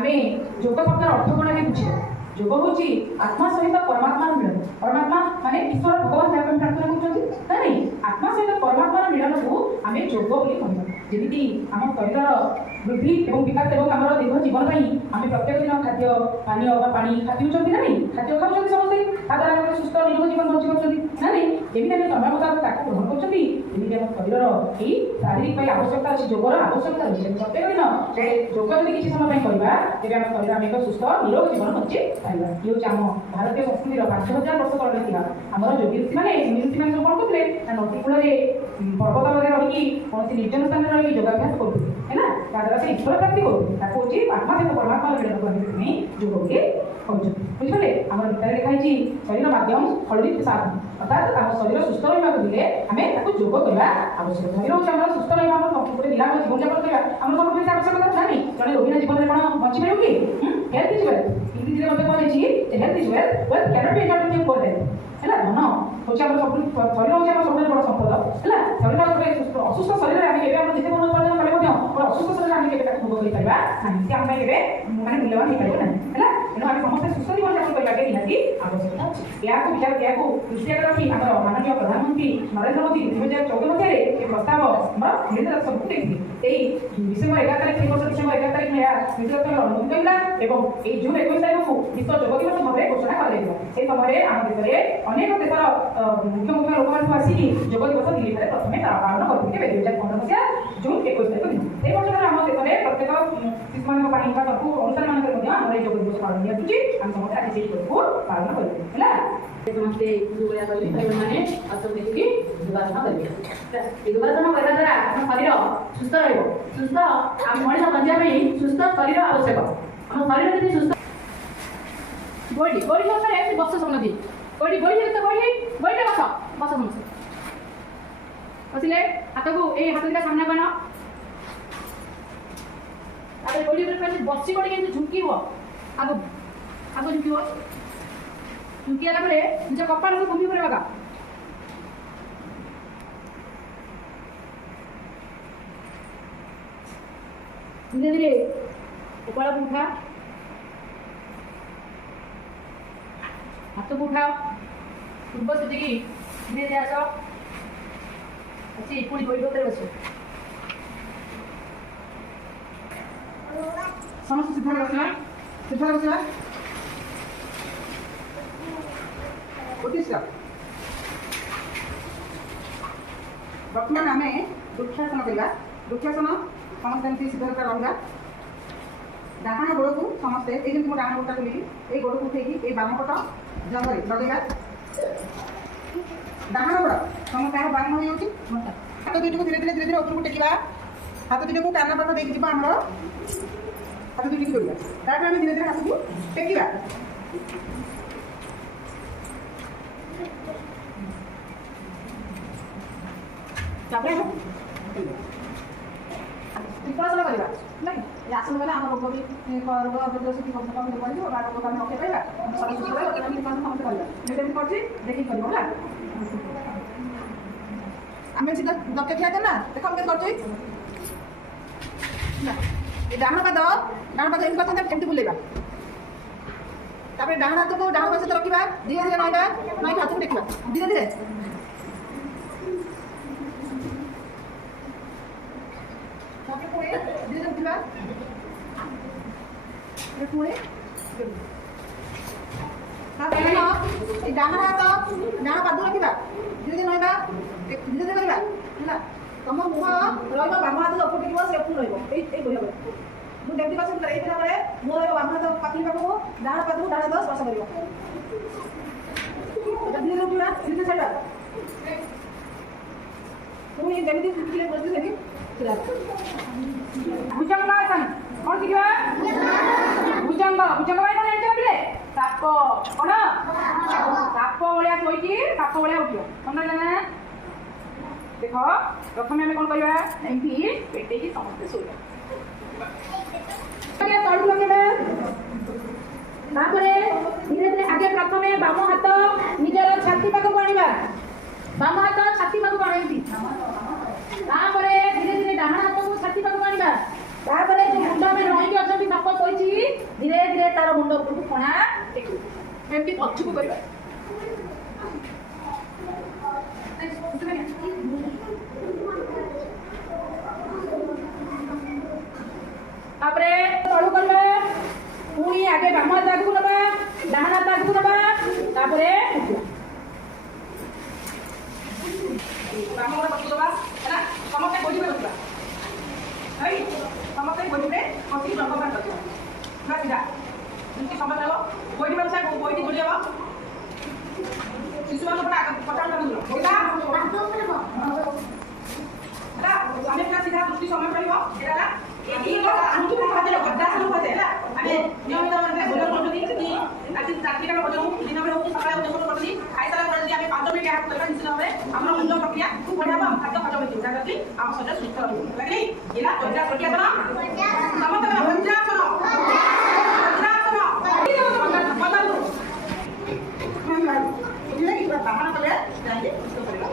आमे योग शब्द अर्थ कौन आगे बुझे योग हूँ आत्मा सहित परमात्मा मिलन परमात्मा माने ईश्वर भगवान जहाँ प्रार्थना करछंती ना नहीं आत्मा सहित परमात्मा मिलन को आम योग बोली कहबा जेमिति आम शरीर वृद्धि और विकास और आम दीर्घ जीवन आम प्रत्येक दिन खाद्य पानी पानी खाद्य ना नहीं खाद्य खाऊँ समस्ते ताद्वारा सुस्थ निरोग जीवन बंची पार्टी ना नहीं जमी आम समय मुताबिक ग्रहण करमी आम शरीर यही शारीरिक आवश्यकता अच्छी योगर आवश्यकता रही प्रत्येक दिन योग यदि किसी समय करवा तेज आम शरीर आम एक सुस्थ निरोग जीवन बंची पाइबा ये हूँ आम भारतीय संस्कृतिर 5000 वर्ष तल इतिहास आमर योगी ऋषि मैंने सब कौन करते नदी कूल पर्वत लगे रही कौन निर्जन स्थान में रही योगाभ्यास करुले है ताद्वारा से ईश्वर प्राप्ति करुँचे आत्मा सहित परमात्मा मिलन योग बोली कहते बुझे आम गीतार लिखाई शरीर माध्यम हलदी साधन अर्थात आम शरीर सुस्थ रहा दिले आम योग करवा आवश्यक शरीर हूँ आम सुस्थ रहा गोटे निराम जीवन जापन करवा आम कौन पैसा आवश्यकता ना नहीं जड़े रोगी जीवन में कौन बची पार कि हेल्थ इज वेल्थ इंग्लिश में मतलब कौन health is wealth wealth cannot be enjoyed for them है धन हूँ शरीर हूँ सब बड़ संपद है शरीर गोटे असुस्थ शरीर आम जिते मन उपार्जन कले गोटे असुस्थ शरीर आम के भोग कर पारा ना सी आम के माने मूल्यवान हो पार ना तेणु आम समस्त सुस्थ जीवन जापन करने निहाती आवश्यकता अच्छी या विचार या दृष्टि रखी आम माननीय प्रधानमंत्री नरेंद्र मोदी 2014 मसीह ये प्रस्ताव आम मिलित सबको देखिए डिसेम्बर 11 तारीख वर्ष डिसेम्बर 11 तारीख में मिलित अनुमोदन करला और जून 21 तारीख को विश्व योग दिवस भाव घोषणा कर समय आम देश में अनेक देशर मुख्य मुख्य लोक मैं आसिक योग दिवस दिल्ली में प्रथम पालन करते 2015 मसीहा जून 21 तारीख दिन से वर्ष आम देश में प्रत्येक शिशु मान सब अनुष्ठान मानक आम योग दिवस पालन दिखाई आम समस्त आज से पालन करेंगे समस्ते मैंने असम देखिए योगासन करेंगे योगासन करने द्वारा आम शरीर सुस्थ रुस्थ आम मनीष बचाई सुस्थ शरीर आवश्यक आम शरीर यदि सुस्थ बड़ी बड़ी समय बस समझी बड़ी बड़ी तो बड़ी बड़ी बस बस समझ बसले हाथ को ये हाथ दुटा सामना बना बड़ी बसी पड़ी झुंकी आग आग झुंकी झुंकी निज कपाल को घूमी पड़ेगा धीरे धीरे कपाल को उठा हाथ को उठाओ पूर्व स्थिति की धीरे धीरे आस अच्छी पुणी बड़ी बस समस्त सीधा बसला बर्तमान आम वृक्षासन करवा वृक्षासन समस्त सीधा रहा डाहाण गोड़ को समस्ते ये मो डाहाण गोटा खोलिकी ये गोड़ को उठेकी बाम पट जंगल लगेगा डाहाण गोड़ समस्त बाम हो जाऊँगी हाथ दुईट को धीरे धीरे धीरे धीरे ऊपर टेकवा हाथ दुईट को कान पाख देखिए आम हाथ दुईट को जोड़ा ताकि धीरे धीरे हाथ को टेकवा त्रिकोणासन करवा नहीं आसन गला आम रोग भी रोग प्रतिरोधक कम कम रोग आम रखे पाइबा सब सुस्थ रहा त्रिकोणासन समस्त करवा देखिए कर आम सीधा दक्ष ठिया ना देख हम कर डाण पाद एमती बुलेगा डाण हाथ को डाण पास रखा धीरे धीरे नईटा नई हाथ को देखा धीरे धीरे धीरे उठा पुणे डाण हाथ डाण पाद रखा धीरे धीरे नईटा धीरे धीरे करवा तुम मुह रहा बाम हाथ उपटे से रही मुझे पसंद कर मुह रहा बाम हाथ पाखी पाखक डाण पाद डाण हाथ स्पर्श कर धीरे धीरे उठा धीरे छाड़ा पुणी जमी बसते भुजंग आसन कौन शिखा भुजंग भुजंग बोले साप कौन साप भाया शोकी साप भाया उठो समझ देख प्रथम आम कौन करवा एमती पेटे समस्ते शोया तलू लगे धीरे धीरे आगे प्रथम बाम हाथ निजर छाती पाखक आना बाम हाथ छाती पाखक आनती धीरे धीरे डाहाण हाथ को छाती पाखक आना मुंड में रही अच्छा साप शोची ଏମିତି ପଛକୁ କରିବା ତାପରେ ତଳୁ କରିବା ପୁଣି ଆଗେ ବାମ ହାତ ଆଗକୁ ନେବା ଡାହାଣ ହାତ ଆଗକୁ ନେବା ତାପରେ ବାମ ହାତ ପଛକୁ ଦେବା ହେଲା ସମସ୍ତେ ଗୋଟିରେ ବସିବା ଭାଇ ସମସ୍ତେ ଗୋଟିରେ ବସି ଜଙ୍ଗମାନ କରିବା ନା ସିଧା ଯେମିତି ସମୟ ଦେବ ଗୋଇଠି ବସା ଗୋଇଠି ଗୋଡ଼ି ହେବ ଶିଶୁମାନଙ୍କୁ ପଚାଶ ହେଲା ଆମେ ପୁରା ସିଧା ଦୃଷ୍ଟି ସମୟ କରିବ ଏଇଟା ଆଣ୍ଠୁ ହାତରେ ଗଦାସନ କୁହାଯାଏ ହେଲା ଆମେ ନିୟମିତ ଭାବରେ ଭୋଜନ କରୁଛନ୍ତି ରାତିକାର ଭୋଜନ ଦିନ ବେଳେ ହଉ ସକାଳେ ଭୋଜନ କରୁଛନ୍ତି ଖାଇସାରିଲା ପରେ ଯଦି ଆମେ 5 ମିନିଟ୍ ଏହା କରିବା ନିଶ୍ଚିତ ଭାବରେ ଆମର ମୁଣ୍ଡ ପ୍ରକ୍ରିୟା ଖୁବ୍ ବଢ଼ିଆ ହେବ ଆମ ଖାଦ୍ୟ ହଜମ ହେଇଯିବ ଯାହାଦ୍ୱାରା ଆମ ଶରୀର ସୁସ୍ଥ ରହିବ ଲାଗିଲି ଏଇଟା ବଜ୍ରାସନ ସମସ୍ତେ ବଜ୍ରାସନ ବାହାର କଲେ ଯାଇକି ସୁସ୍ଥ କରିବା